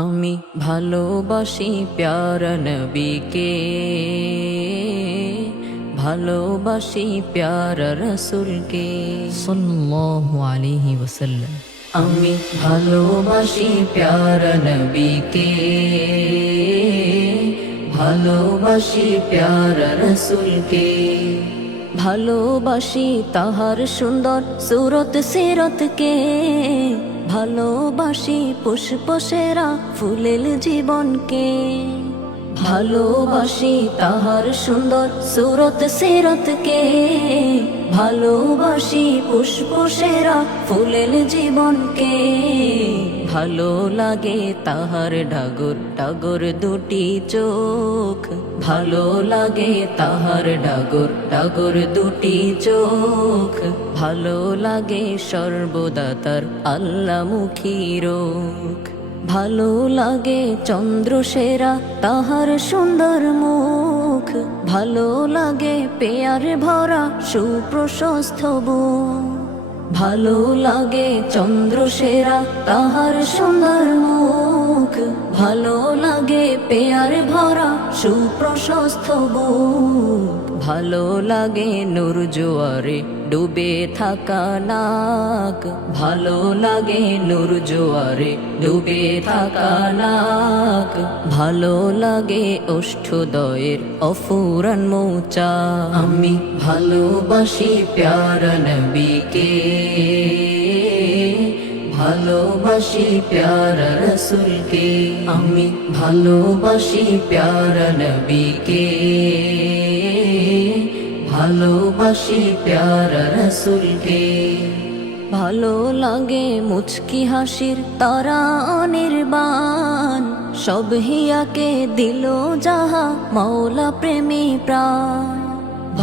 আমি ভালোবাসি প্যার নবীকে ভালোবাসি প্যার রসুলকে সাল্লাল্লাহু আলাইহি আমি ভালোবাসি প্যার নবীকে ভালোবাসি প্যার রসুলকে ভালোবাসি তাহার সুন্দর সুরত সিরতকে ভালোবাসি পুষ্পসেরা ফুলেল জীবনকে ভালোবাসি তাহার সুন্দর সুরত সিরতকে ভালোবাসি পুষ্পসেরা ফুলেল জীবনকে ভালো লাগে তাহার ডাগর ডাগর দুটি চোখ ভালো লাগে তাহার ডাগর ডাগর দুটি চোখ ভালো লাগে সর্বদা তার আল্লামুখী রোখ ভালো লাগে চন্দ্রসেরা তাহার সুন্দর মুখ ভালো লাগে পেয়ার ভরা সুপ্রশস্ত বুক ভালো লাগে সেরা তাহার সুন্দর মুখ ভালো লাগে পেয়ার ভরা সুপ্রশস্ত বুক ভালো লাগে নূর জোয়ারে ডুবে থাকা নাক ভালো লাগে নূর জোয়ারে ডুবে থাকা নাক ভালো লাগে অষ্টদয়ের অফুরান মৌচা আমি ভালোবাসি প্যারা নবীকে ভালোবাসি প্যার রসুলকে আমি ভালোবাসি প্যার নবীকে ভালোবাসি প্যার রসুলকে ভালো লাগে মুচকি হাসির তারা অনির্বাণ সব হিয়াকে দিল যাহা মৌলা প্রেমী প্রাণ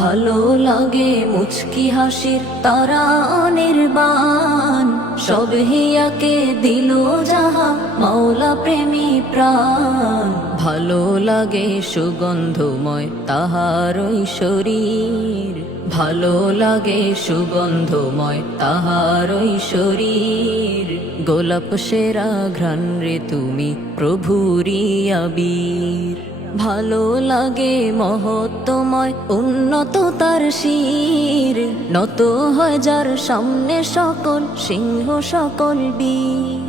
ভালো লাগে মুচকি হাসির তারা অনির্বাণ সব হিয়াকে দিল যাহা মাওলা প্রেমী প্রাণ ভালো লাগে সুগন্ধময় তাহার শরীর ভালো লাগে সুগন্ধময় তাহার শরীর গোলাপ সেরা ঘ্রাণ রে তুমি প্রভুরিয়াবীর ভালো লাগে মহত্তময় উন্নত তার শির নত হয় যার সামনে সকল সিংহ সকল বীর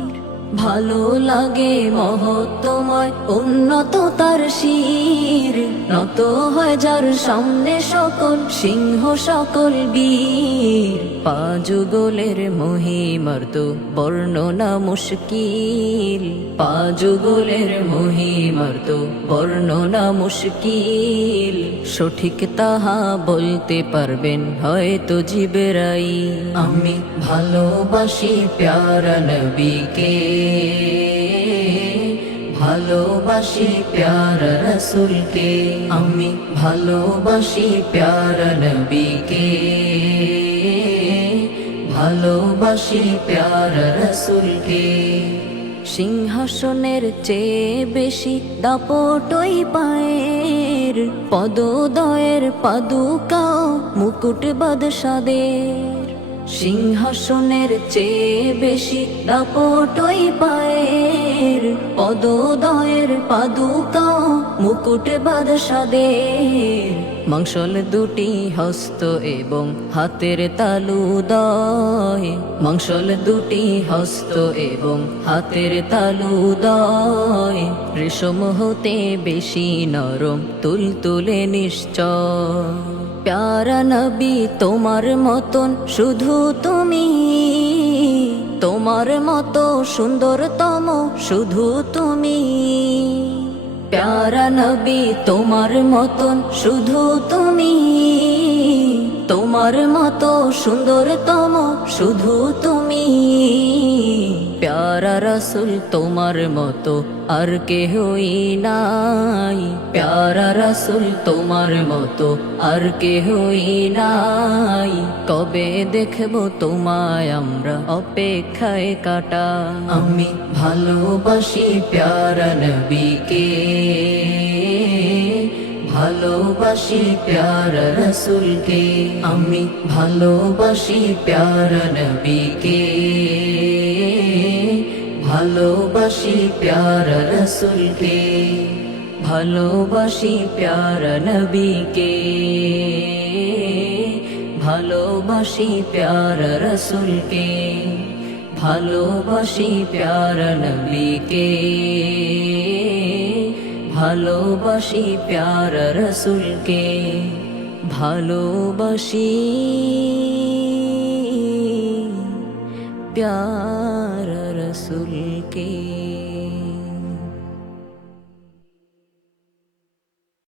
ভালো লাগে মহত্তময় উন্নত তার শির নত হয় যার সামনে সকল সিংহ সকল বীর পা যুগলের তো বর্ণনা মুশকিল পা যুগলের তো বর্ণনা মুশকিল সঠিক তাহা বলতে পারবেন হয়তো জিবেরাই আমি ভালোবাসি প্যারা নবীকে ভালোবাসি প্যার রসুলকে আমি ভালোবাসি প্যার নবীকে ভালোবাসি প্যার রসুলকে সিংহাসনের চেয়ে বেশি দাপটই পায়ের পদদয়ের পাদুকাও মুকুট বাদশাদের সিংহাসনের চেয়ে বেশি দাপটই পায়ের পদোদয়ের পাদুকা মুকুট বাদশাদের মাংসল দুটি হস্ত এবং হাতের তালু দয় মাংসল দুটি হস্ত এবং হাতের তালু দয় রেশম হতে বেশি নরম তুল তুলে নিশ্চয় প্যারা নবী তোমার মতন শুধু তুমি তোমার মতো সুন্দরতম শুধু তুমি প্যারা নবী তোমার মতন শুধু তুমি তোমার মতো সুন্দরতম শুধু তুমি প্যারা রসুল তোমার মতো আর কেহই নাই প্যারা রসুল তোমার মতো আর কেহই নাই কবে দেখবো তোমায় আমরা অপেক্ষায় কাটা আমি ভালোবাসি প্যারা নবীকে ভালোবাসি প্যার রসুলকে আমি ভালোবাসি প্যার নবীকে ভালোবাসি প্যারা রসুলকে ভালোবাসি প্যারা নবীকে ভালোবাসি প্যারা রসুলকে ভালোবাসি প্যারা নবীকে ভালোবাসি প্যারা রসুলকে ভালোবাসি प्यार रसुल aking